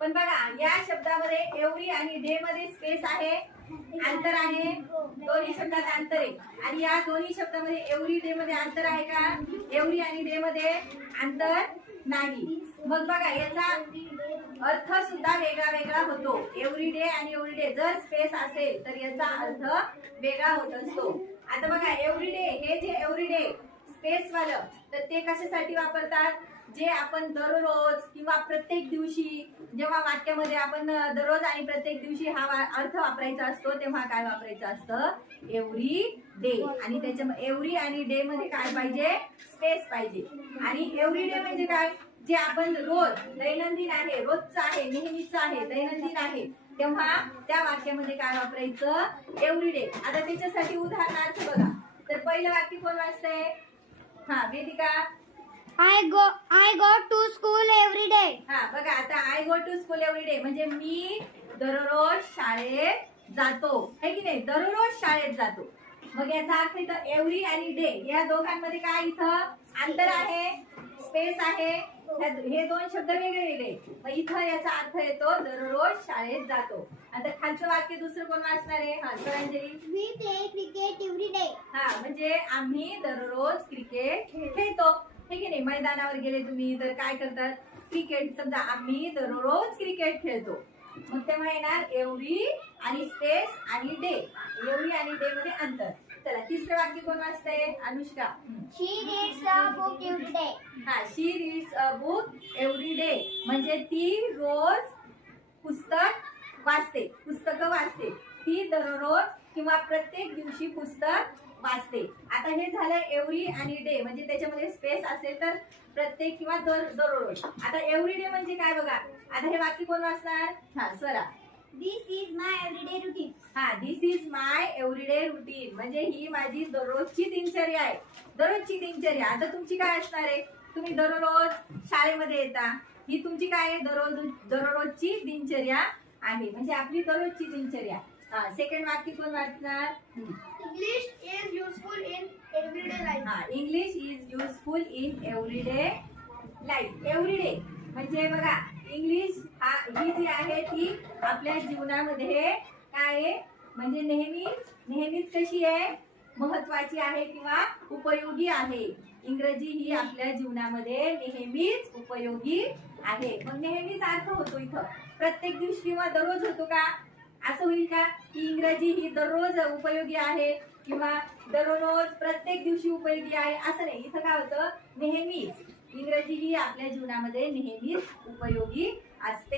पण बघा या शब्दामध्ये एव्हरी आणि डे मध्ये स्पेस आहे, अंतर आहे, दोन्ही शब्दात अंतर आहे. आणि या दोन्ही शब्दामध्ये एव्हरी डे मध्ये अंतर आहे का? एव्हरी आणि डे मध्ये अंतर नाही. मग बघा याचा अर्थ सुद्धा वेगळा वेगळा होतो. एव्हरी डे आणि एव्हरी डे जर स्पेस असेल तर याचा अर्थ वेगळा होत असतो. आता बघा एव्हरी डे, हे जे एव्हरी डे स्पेस वालं तर ते कशासाठी वापरतात? जे आपण दररोज किंवा प्रत्येक दिवशी जेव्हा वाक्यामध्ये आपण दररोज आणि प्रत्येक दिवशी हा अर्थ वापरायचा असतो तेव्हा काय वापरायचं असतं? Every day. आणि त्याच्या एव्हरी आणि डे मध्ये काय पाहिजे? स्पेस पाहिजे. आणि एव्हरी डे म्हणजे काय? जे आपण रोज दैनंदिन आहे, रोजचं आहे, नेहमीचं आहे, दैनंदिन आहे, तेव्हा त्या वाक्यामध्ये काय वापरायचं? Every day. आता त्याच्यासाठी उदाहरणार्थ बघा, तर पहिलं वाक्य कोण वाचतंय? हा Vedika. I go to school every day. हा बघा आता I go to school every day म्हणजे मी दररोज शाळेत जातो, है की नाही? दररोज शाळेत जातो. मग याचा अर्थ इथं एव्हरी आणि डे या दोघांमध्ये काय इथं अंतर आहे, स्पेस आहे. हे दोन शब्द वेगळे वेगळे. मग इथं याचा अर्थ येतो दररोज शाळेत जातो. आता खालचं वाक्य दुसरं कोण वाचणार आहे? हा सरांजली. We play cricket every day. हा म्हणजे आम्ही दररोज क्रिकेट खेळतो, हे की नाही? मैदानावर गेले तुम्ही तर काय करतात? क्रिकेट. समजा आम्ही दररोज क्रिकेट खेळतो, मग तेव्हा येणार एव्हरी आणि स्पेस आणि डे. एव्हरी आणि डे मध्ये अंतर. चला तिसरं वाक्य कोण वाचतंय? Anushka. She reads a book every day. हा she reads a book every day म्हणजे ती रोज पुस्तक वाचते, पुस्तकं वाचते. ती दररोज किंवा प्रत्येक दिवशी पुस्तक वाचते. आता हे झालं एव्हरी आणि डे म्हणजे त्याच्यामध्ये स्पेस असेल तर प्रत्येक किंवा दररोज. आता एव्हरी डे म्हणजे काय बघा. आता हे वाक्य कोण वाचणार? हा सरा. This is my everyday routine. हा दिस इज माय एव्हरीडे रुटीन म्हणजे ही माझी दररोजची दिनचर्या आहे, दररोजची दिनचर्या. आता तुमची काय असणार आहे? तुम्ही दररोज शाळेमध्ये येता, ही तुमची काय आहे? दररोजची दिनचर्या आहे म्हणजे आपली दररोजची दिनचर्या. हा सेकंड वाक्य कोण वाचणार? English is useful in everyday life. हा English is useful in everyday life. Everyday म्हणजे बघा इंग्लिश ही जी आहे ती आपल्या जीवनामध्ये काय आहे? म्हणजे नेहमीच कशी आहे? महत्वाची आहे किंवा उपयोगी आहे. इंग्रजी ही आपल्या जीवनामध्ये नेहमीच उपयोगी आहे. मग नेहमीच अर्थ होतो इथं प्रत्येक दिवशी किंवा दररोज होतो का? असं होईल का की इंग्रजी ही दररोज उपयोगी आहे किंवा दररोज प्रत्येक दिवशी उपयोगी आहे? असं नाही. इथं काय होतं? नेहमीच. इंग्रजी ही आपल्या जीवनामध्ये नेहमीच उपयोगी असते.